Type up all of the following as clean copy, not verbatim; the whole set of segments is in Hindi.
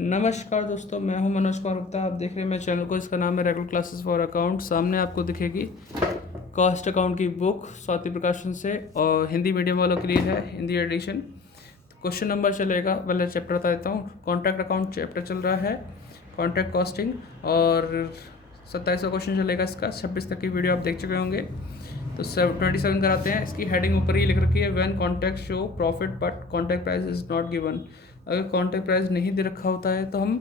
नमस्कार दोस्तों, मैं हूं मनोज कुमार गुप्ता। आप देख रहे हैं मेरे चैनल को। इसका नाम है रेगुलर क्लासेस फॉर अकाउंट। सामने आपको दिखेगी कॉस्ट अकाउंट की बुक स्वाति प्रकाशन से, और हिंदी मीडियम वालों के लिए है हिंदी एडिशन। क्वेश्चन नंबर चलेगा, पहले चैप्टर बता देता हूँ। कॉन्ट्रैक्ट अकाउंट चैप्टर चल रहा है, कॉन्ट्रैक्ट कॉस्टिंग, और 27वां क्वेश्चन चलेगा इसका। 26 तक की वीडियो आप देख चुके होंगे, तो 27 कराते हैं। इसकी हेडिंग ऊपर ही लिख रखी है, when contract show profit but contract price is not given. अगर कॉन्ट्रैक्ट प्राइस नहीं दे रखा होता है तो हम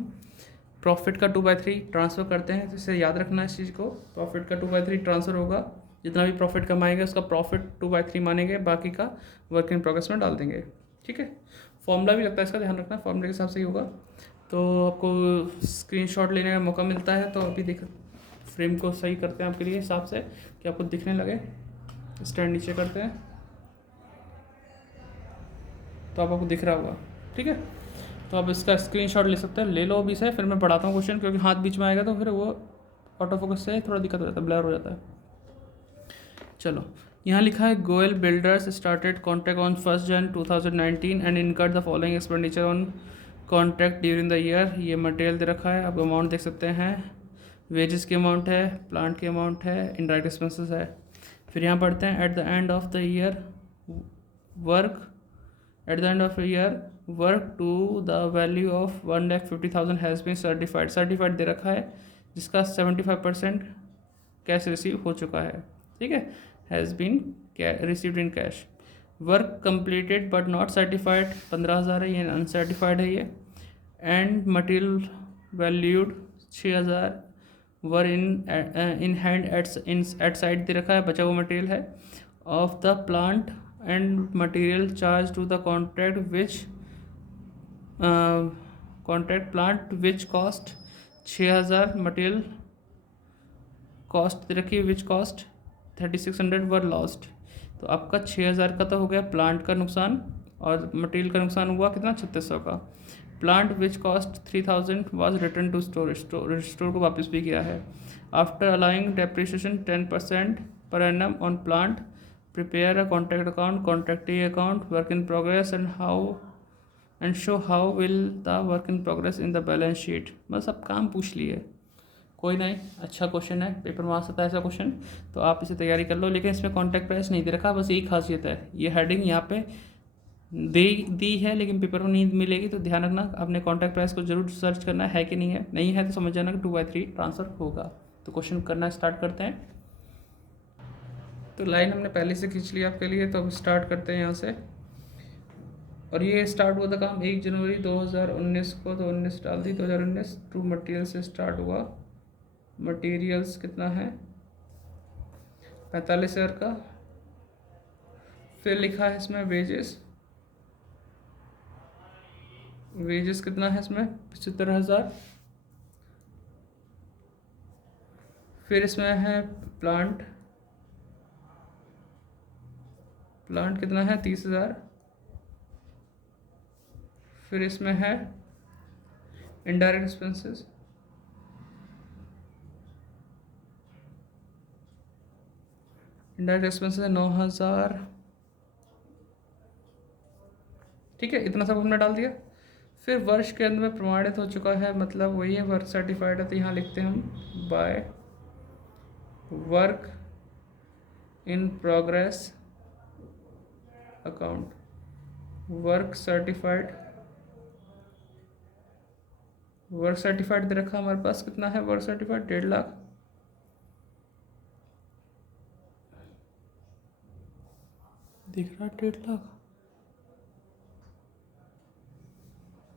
प्रॉफिट का 2/3 ट्रांसफ़र करते हैं। तो इसे याद रखना है इस चीज़ को। प्रॉफिट का 2/3 ट्रांसफ़र होगा, जितना भी प्रॉफिट कमाएंगे उसका प्रॉफिट 2/3 मानेंगे, बाकी का वर्क इन प्रोग्रेस में डाल देंगे। ठीक है, फॉर्मूला भी लगता है इसका, ध्यान रखना, फॉर्मूले के हिसाब से ही होगा। तो आपको स्क्रीनशॉट लेने का मौका मिलता है, तो अभी देख फ्रेम को सही करते हैं आपके लिए हिसाब से कि आपको दिखने लगे। स्टैंड नीचे करते हैं तो आपको दिख रहा होगा। ठीक है, तो आप इसका स्क्रीनशॉट ले सकते हैं, ले लो अभी से। फिर मैं पढ़ाता हूँ क्वेश्चन, क्योंकि हाथ बीच में आएगा तो फिर वो ऑटो फोकस से थोड़ा दिक्कत हो जाता है, ब्लर हो जाता है। चलो, यहाँ लिखा है Goyal builders started contract on 1 January 2019 and incurred the following expenditure on contract during the year. ये मटेरियल दे रखा है, आप अमाउंट देख सकते हैं। वेजेस की अमाउंट है, प्लांट की अमाउंट है, इनडायरेक्ट एक्सपेंसेस है। फिर यहाँ पढ़ते हैं at the end of the year work At the end of a year, work to the value of 1,50,000 has been certified. Certified दे रखा है, जिसका 75% कैश रिसीव हो चुका है। ठीक है, has been received in cash. Work completed but not certified 15,000 है, ये अनसर्टिफाइड है ये। And material valued 6,000 were in hand at site दे रखा है, बचा हुआ मटेरियल है। Of the plant and material charged to the contract plant which cost 6,000, material cost दे रखी है which cost 3,600 were lost। तो आपका 6,000 का तो हो गया प्लांट का नुकसान, और मटेरियल का नुकसान हुआ कितना, 3,600 का। Plant which cost 3,000 was return to store, store को वापस भी किया है। After allowing depreciation 10% per annum on plant, prepare a contract account, contractee account, work in progress and show how will the work in progress in the balance sheet। बस अब काम पूछ लिए, कोई नहीं, अच्छा क्वेश्चन है, पेपर में आ सकता है ऐसा क्वेश्चन, तो आप इसे तैयारी कर लो। लेकिन इसमें कॉन्ट्रैक्ट प्राइस नहीं दे रखा, बस यही खासियत है। ये हेडिंग यहाँ पे दी है, लेकिन पेपर में नहीं मिलेगी, तो ध्यान रखना। आपने कॉन्ट्रैक्ट प्राइस को जरूर सर्च करना है कि नहीं है। नहीं है तो समझ जाना कि 2/3 ट्रांसफ़र होगा। तो क्वेश्चन करना स्टार्ट करते हैं। तो लाइन हमने पहले से खींच लिया आपके लिए, तो अब स्टार्ट करते हैं यहाँ से। और ये स्टार्ट हुआ था काम 1 जनवरी 2019 को, तो 19 डाल दी, 2019 टू मटेरियल से स्टार्ट हुआ। मटेरियल्स कितना है, 45,000 का। फिर लिखा है इसमें वेजेस, वेजेस कितना है इसमें, 75,000। फिर इसमें है प्लांट, प्लांट कितना है, 30,000। फिर इसमें है इनडायरेक्ट एक्सपेंसेस, इनडायरेक्ट एक्सपेंसेस है 9,000। ठीक है, इतना सब हमने डाल दिया। फिर वर्ष के अंत में प्रमाणित हो चुका है, मतलब वही है, वर्क सर्टिफाइड है, तो यहाँ लिखते हैं हम by work in progress account. Work certified, work certified दे रखा हमारे पास, कितना है वर्क सर्टिफाइड, 1.5 लाख। दिख रहा 1.5 लाख।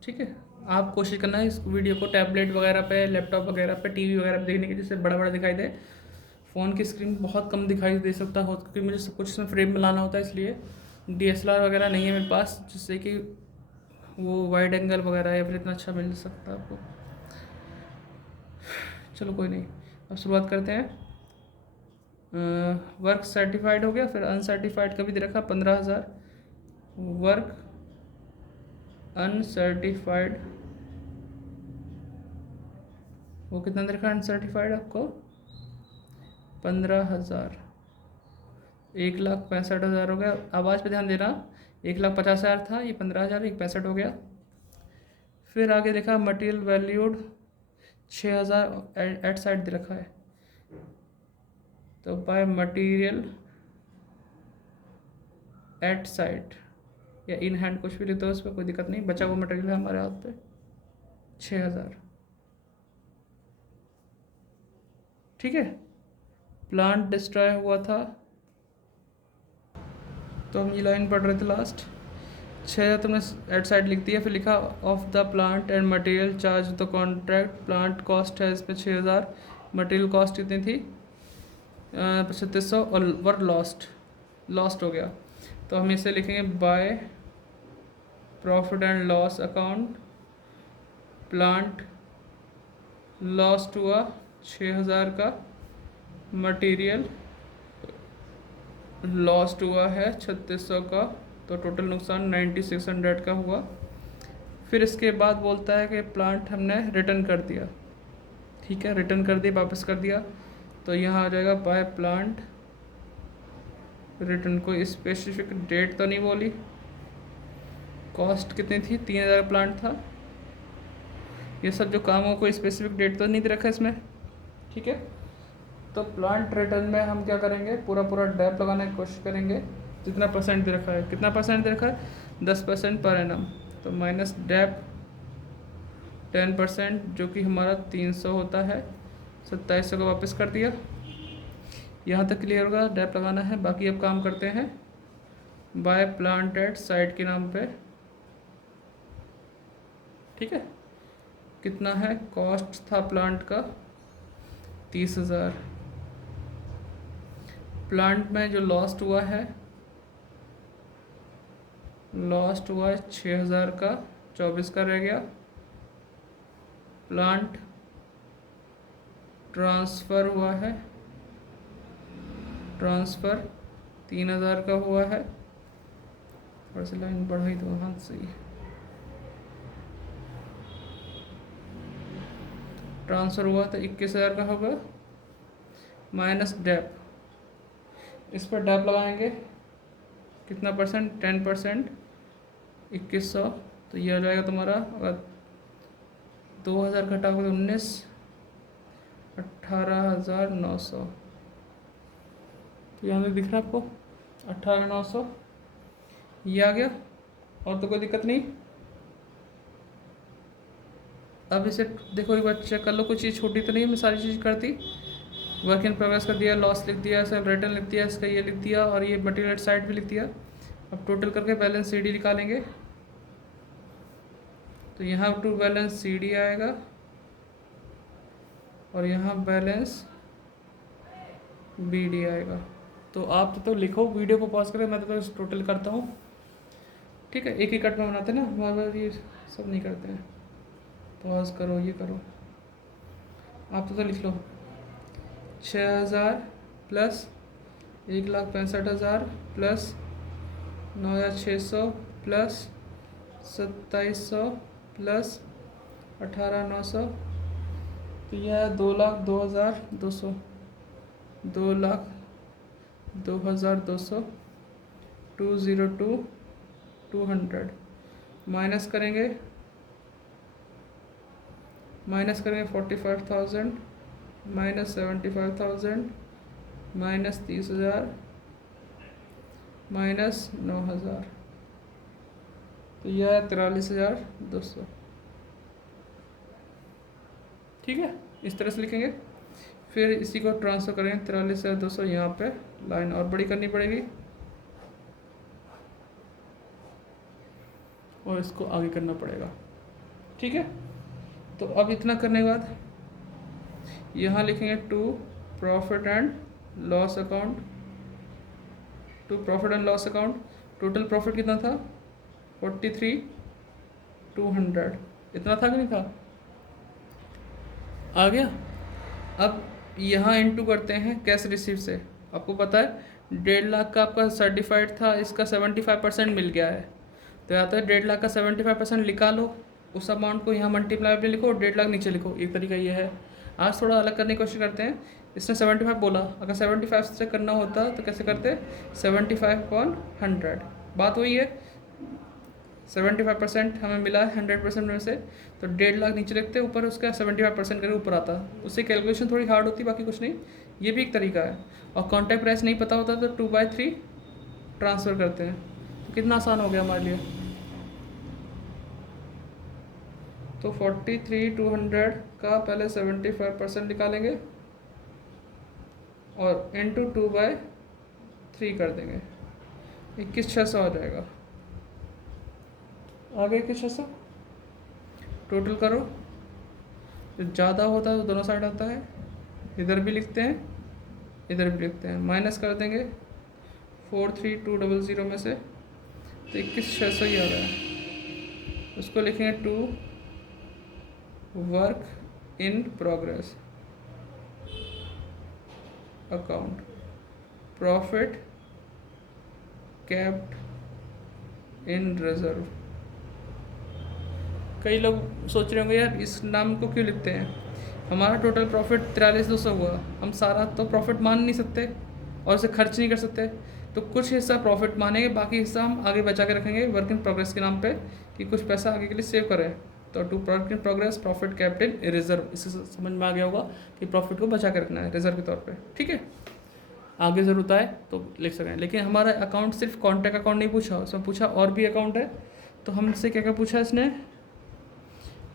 ठीक है, आप कोशिश करना है इस वीडियो को टैबलेट वगैरह पे, लैपटॉप वगैरह पे, टीवी वगैरह पे देखने की, जिससे बड़ा बड़ा दिखाई दे। फ़ोन की स्क्रीन बहुत कम दिखाई दे सकता हो, क्योंकि मुझे सब कुछ इसमें फ्रेम में लाना होता है, इसलिए DSLR वगैरह नहीं है मेरे पास, जिससे कि वो वाइड एंगल वगैरह या फिर इतना अच्छा मिल सकता है आपको। चलो कोई नहीं, अब शुरुआत करते हैं। वर्क सर्टिफाइड हो गया, फिर अनसर्टिफाइड का भी दे रखा 15,000। वर्क अनसर्टिफाइड, वो कितना दे रखा है अनसर्टिफाइड आपको, 15,000। 1,65,000 हो गया। आवाज़ पे ध्यान देना, 1,50,000 था, ये 15,000, 1,65 हो गया। फिर आगे लिखा मटेरियल वैल्यूड 6000 एट साइड दे रखा है, तो बाय मटेरियल एट साइड या इन हैंड कुछ भी लिखते हो, उस पर कोई दिक्कत नहीं, बचा हुआ मटेरियल है हमारे हाथ पे 6000। ठीक है, प्लांट डिस्ट्रॉय हुआ था, तो हम ये लाइन पढ़ रहे थे लास्ट। 6000 तुमने एट साइड लिख दिया, फिर लिखा of the plant and material charge the contract, plant cost है इस पर 6000, मटेरियल कॉस्ट कितनी थी 3600 और वर लॉस्ट हो गया, तो हम इसे लिखेंगे by profit and loss account, plant lost हुआ 6000 का, मटेरियल लॉस्ट हुआ है 3600 का, तो टोटल नुकसान 9600 का हुआ। फिर इसके बाद बोलता है कि प्लांट हमने रिटर्न कर दिया, ठीक है, रिटर्न कर दिया, वापस कर दिया, तो यहाँ आ जाएगा बाय प्लांट रिटर्न। कोई स्पेसिफिक डेट तो नहीं बोली, कॉस्ट कितनी थी 3000 प्लांट था, ये सब जो काम हो कोई स्पेसिफिक डेट तो नहीं दे रखा इसमें, ठीक है। तो प्लांट रिटर्न में हम क्या करेंगे, पूरा डेप लगाने की कोशिश करेंगे, जितना परसेंट दे रखा है, कितना परसेंट दे रखा है 10% पर एनम, तो माइनस डेप 10% जो कि हमारा 300 होता है, 2700 को वापस कर दिया। यहाँ तक क्लियर होगा, डेप लगाना है। बाकी अब काम करते हैं बाय प्लांट एट साइट के नाम पे, ठीक है। कितना है, कॉस्ट था प्लांट का 30,000, प्लांट में जो लॉस्ट हुआ है 6,000 का, 24 का रह गया। प्लांट ट्रांसफ़र हुआ है, ट्रांसफ़र 3,000 का हुआ है, थोड़ा सी लाइन बढ़ाई दो हाथ से, ट्रांसफ़र हुआ तो 21,000 का होगा, माइनस डेप, इस पर डेप लगाएंगे कितना परसेंट, 10%, 2100, तो ये आ जाएगा तुम्हारा, अगर 2000 घटाओगे 19, 18,900, तो यहाँ पे दिख रहा है आपको 18,900, ये आ गया, और तो कोई दिक्कत नहीं। अब इसे देखो एक बार चेक कर लो, कोई चीज़ छोटी तो नहीं, मैं सारी चीज़ करती, वर्क इन प्रोग्रेस कर दिया, लॉस लिख दिया, इसका रिटर्न लिख दिया, इसका ये लिख दिया, और ये मटेरियल साइड भी लिख दिया। अब टोटल करके बैलेंस सीडी निकालेंगे, तो यहाँ टू बैलेंस सीडी आएगा और यहाँ बैलेंस बीडी आएगा। तो आप तो लिखो, वीडियो को पॉज करें, मैं तो टोटल करता हूँ, ठीक है। एक ही कट में बनाते हैं ना, बार बार ये सब नहीं करते हैं, पॉज करो, ये करो, आप तो लिख लो 6,000 प्लस 1,65,000 प्लस 9,600 प्लस 2,700 प्लस 18,900, तो यह 2,02,200, 2,02,200, 202,200 माइनस करेंगे 45,000 माइनस 75,000 माइनस 30,000 माइनस 9,000, तो यह है 43,200, ठीक है। इस तरह से लिखेंगे, फिर इसी को ट्रांसफ़र करेंगे 43,200, यहाँ पे लाइन और बड़ी करनी पड़ेगी और इसको आगे करना पड़ेगा, ठीक है। तो अब इतना करने के बाद यहाँ लिखेंगे to profit and loss account, to profit and loss account, total profit कितना था 43,200, इतना था कि नहीं था, आ गया। अब यहाँ इनटू करते हैं कैश रिसीव से, आपको पता है 1.5 लाख का आपका सर्टिफाइड था, इसका 75% मिल गया है, तो या तो 1.5 लाख का 75% निकालो, उस अमाउंट को यहाँ मल्टीप्लाई पे लिखो, 1.5 लाख नीचे लिखो, एक तरीका ये है। आज थोड़ा अलग करने की कोशिश करते हैं, इसने 75 बोला, अगर 75 से करना होता तो कैसे करते, 75/100, बात वही है, 75% हमें मिला है 100% में से, तो 1.5 लाख नीचे रखते हैं, ऊपर उसका 75% करके ऊपर आता। उससे कैलकुलेशन थोड़ी हार्ड होती है, बाकी कुछ नहीं, ये भी एक तरीका है। और कॉन्टैक्ट प्राइस नहीं पता होता तो 2/3 ट्रांसफ़र करते हैं, तो कितना आसान हो गया हमारे लिए। तो 43,200 का पहले 75% निकालेंगे और इंटू 2/3 कर देंगे, 21,600 आ जाएगा। आगे 21,600 टोटल करो, जो ज़्यादा होता है तो दोनों साइड आता है, इधर भी लिखते हैं इधर भी लिखते हैं, माइनस कर देंगे 43,200 में से, तो 21,600 ही आ रहा है। उसको लिखेंगे to work in progress account, profit kept in reserve. कई लोग सोच रहे होंगे यार इस नाम को क्यों लिखते हैं, हमारा टोटल प्रॉफिट 43,200 हुआ, हम सारा तो प्रॉफिट मान नहीं सकते और उसे खर्च नहीं कर सकते, तो कुछ हिस्सा प्रॉफिट मानेंगे, बाकी हिस्सा हम आगे बचा के रखेंगे वर्क इन प्रोग्रेस के नाम पे, कि कुछ पैसा आगे के लिए सेव करें। तो to work in progress profit kept in reserve, इससे समझ में आ गया होगा कि प्रॉफिट को बचा के रखना है रिजर्व के तौर पर, ठीक है। आगे ज़रूरत आए तो लिख सकें। लेकिन हमारा अकाउंट सिर्फ कॉन्टैक्ट अकाउंट नहीं पूछा, उसमें पूछा और भी अकाउंट है, तो हमसे क्या क्या पूछा इसने,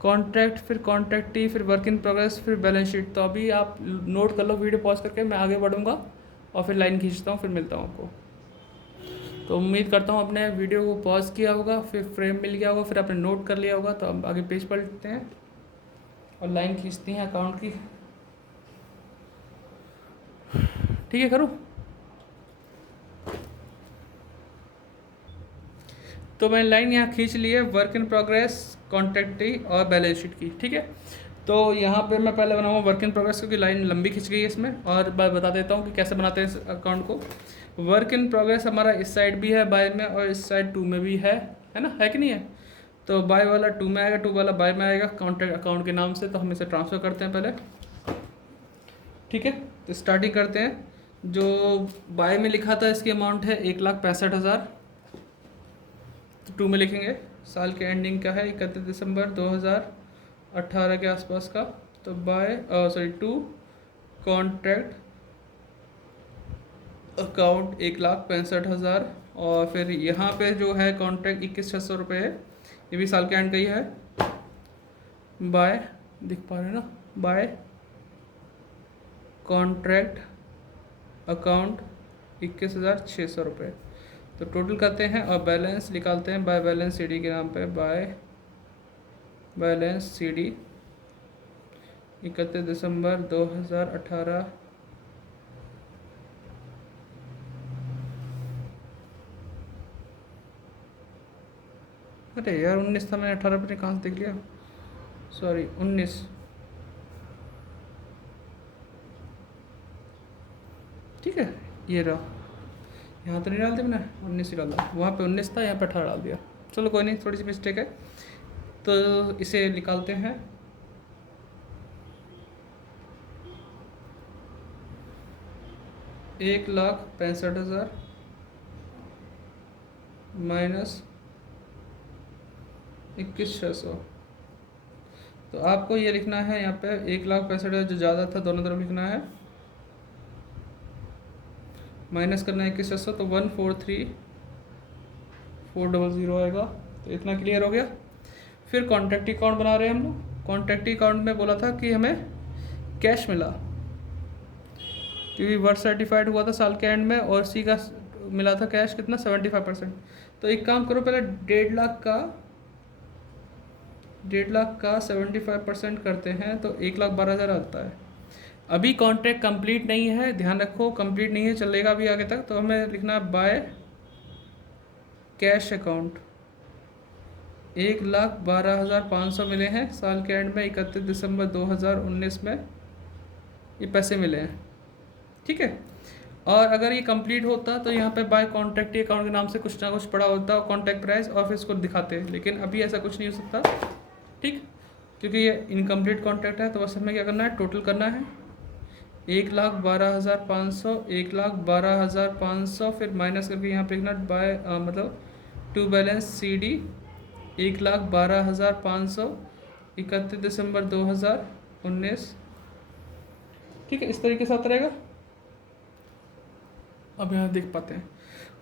कॉन्ट्रैक्ट, फिर कॉन्ट्रैक्टी, फिर वर्क इन प्रोग्रेस, फिर बैलेंस शीट। तो अभी आप नोट कर लो, वीडियो पॉज करके, मैं आगे बढ़ूँगा और फिर लाइन खींचता हूँ, फिर मिलता हूँ आपको। तो उम्मीद करता हूँ आपने वीडियो को पॉज किया होगा, फिर फ्रेम मिल गया होगा, फिर आपने नोट कर लिया होगा। तो अब आगे पेज पलटते हैं और लाइन खींचती हैं अकाउंट की, ठीक है। करूँ तो मैंने लाइन यहाँ खींच ली है, वर्क इन प्रोग्रेस, कॉन्ट्रैक्टी और बैलेंस शीट की, ठीक है। तो यहाँ पे मैं पहले बनाऊँगा वर्क इन प्रोग्रेस, क्योंकि लाइन लंबी खींच गई है इसमें, और मैं बता देता हूँ कि कैसे बनाते हैं इस अकाउंट को। वर्क इन प्रोग्रेस हमारा इस साइड भी है बाय में, और इस साइड 2 में भी है ना, है कि नहीं है। तो बाय वाला 2 में आएगा, 2 वाला बाय में आएगा कॉन्ट्रैक्ट अकाउंट के नाम से, तो हम इसे ट्रांसफ़र करते हैं पहले, ठीक है। तो स्टार्टिंग करते हैं, जो बाय में लिखा था इसकी अमाउंट है 1,65,000, तो 2 में लिखेंगे। साल के एंडिंग का है 31 दिसंबर 2018 के आसपास का, तो टू कॉन्ट्रैक्ट अकाउंट 1,65,000, और फिर यहाँ पे जो है कॉन्ट्रैक्ट 21,600 रुपये है, ये भी साल के एंड का ही है। बाय, दिख पा रहे हैं ना, बाय कॉन्ट्रैक्ट अकाउंट 21,600 रुपये। तो टोटल करते हैं और बैलेंस निकालते हैं बाय बैलेंस सीडी के नाम पे, बाय बैलेंस सीडी 31 दिसंबर 2018। अरे यार 19 था, मैंने 18 पे कहाँ से देख लिया, सॉरी 19, ठीक है। ये रहा, यहाँ तो नहीं डालते मैंने, 19 ही डाला, वहाँ पे 19 था, यहाँ पे 18 डाल दिया, चलो कोई नहीं, थोड़ी सी मिस्टेक है। तो इसे निकालते हैं, $1,65,000 माइनस 21,600। तो आपको ये लिखना है यहाँ पे 1,65,000 जो ज़्यादा था दोनों तरफ लिखना है, माइनस करना है 21,600, तो 143,400 आएगा। तो इतना क्लियर हो गया। फिर कॉन्ट्रैक्ट अकाउंट बना रहे हैं हम लोग। कॉन्ट्रैक्ट अकाउंट में बोला था कि हमें कैश मिला, क्योंकि वर्क सर्टिफाइड हुआ था साल के एंड में, और सी का मिला था कैश कितना 75%। तो एक काम करो, पहले 1,50,000 का 75% करते हैं, तो 1,12,000 आता है। अभी कॉन्ट्रैक्ट कंप्लीट नहीं है, ध्यान रखो, कंप्लीट नहीं है, चलेगा अभी आगे तक। तो हमें लिखना है बाय कैश अकाउंट 1,12,500 मिले हैं साल के एंड में, 31 दिसंबर 2019 में ये पैसे मिले हैं, ठीक है। और अगर ये कंप्लीट होता तो यहाँ पे बाय कॉन्ट्रैक्ट अकाउंट के नाम से कुछ ना कुछ पड़ा होता, कॉन्ट्रैक्ट प्राइस, और फिर इसको दिखाते, लेकिन अभी ऐसा कुछ नहीं हो सकता, ठीक, क्योंकि ये इनकम्प्लीट कॉन्ट्रैक्ट है। तो बस हमें क्या करना है, टोटल करना है 1,12,500, 1,12,500, फिर माइनस करके यहाँ पे लिखना बाय मतलब टू बैलेंस सी डी 1,12,531 दिसंबर 2019। ठीक है, इस तरीके से आता रहेगा। अब यहाँ देख पाते हैं।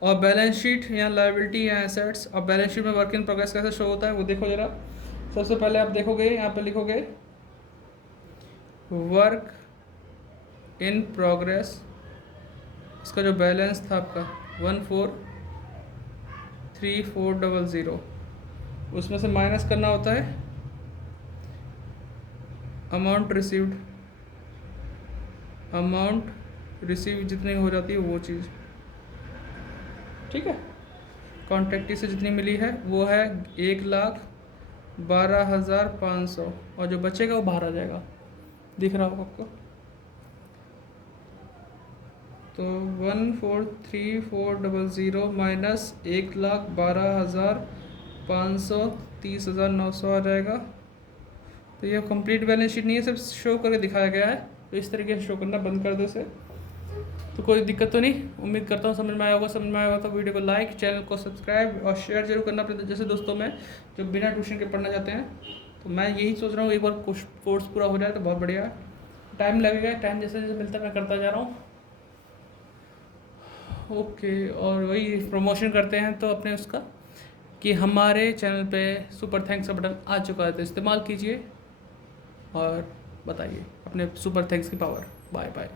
और बैलेंस शीट, यहाँ लायबिलिटी, यहाँ एसेट्स। और बैलेंस शीट में वर्क इन प्रोग्रेस कैसे शो होता है वो देखो जरा। सबसे पहले आप देखोगे यहाँ पे लिखोगे वर्क इन प्रोग्रेस, इसका जो बैलेंस था आपका 143400, उसमें से माइनस करना होता है अमाउंट रिसीव जितनी हो जाती है वो चीज़। ठीक है, कॉन्ट्रैक्टी से जितनी मिली है वो है 1,12,500, और जो बचेगा वो बाहर आ जाएगा, दिख रहा होगा आपको। तो 143400 माइनस 1,12,530,900 आ जाएगा। तो ये कंप्लीट बैलेंस शीट नहीं है, सिर्फ शो करके दिखाया गया है। तो इस तरीके से शो करना बंद कर दो इसे। तो कोई दिक्कत तो नहीं, उम्मीद करता हूँ समझ में आया होगा। समझ में आया होगा तो वीडियो को लाइक, चैनल को सब्सक्राइब और शेयर जरूर करना अपने जैसे दोस्तों में जो बिना ट्यूशन के पढ़ना चाहते हैं। तो मैं यही सोच रहा हूँ एक बार कोर्स पूरा हो जाए तो बहुत बढ़िया। टाइम लगेगा, टाइम जैसे जैसे मिलता है मैं करता जा रहा हूँ। ओके, और वही प्रमोशन करते हैं तो अपने उसका कि हमारे चैनल पे सुपर थैंक्स का बटन आ चुका है, तो इस्तेमाल कीजिए और बताइए अपने सुपर थैंक्स की पावर। Bye bye.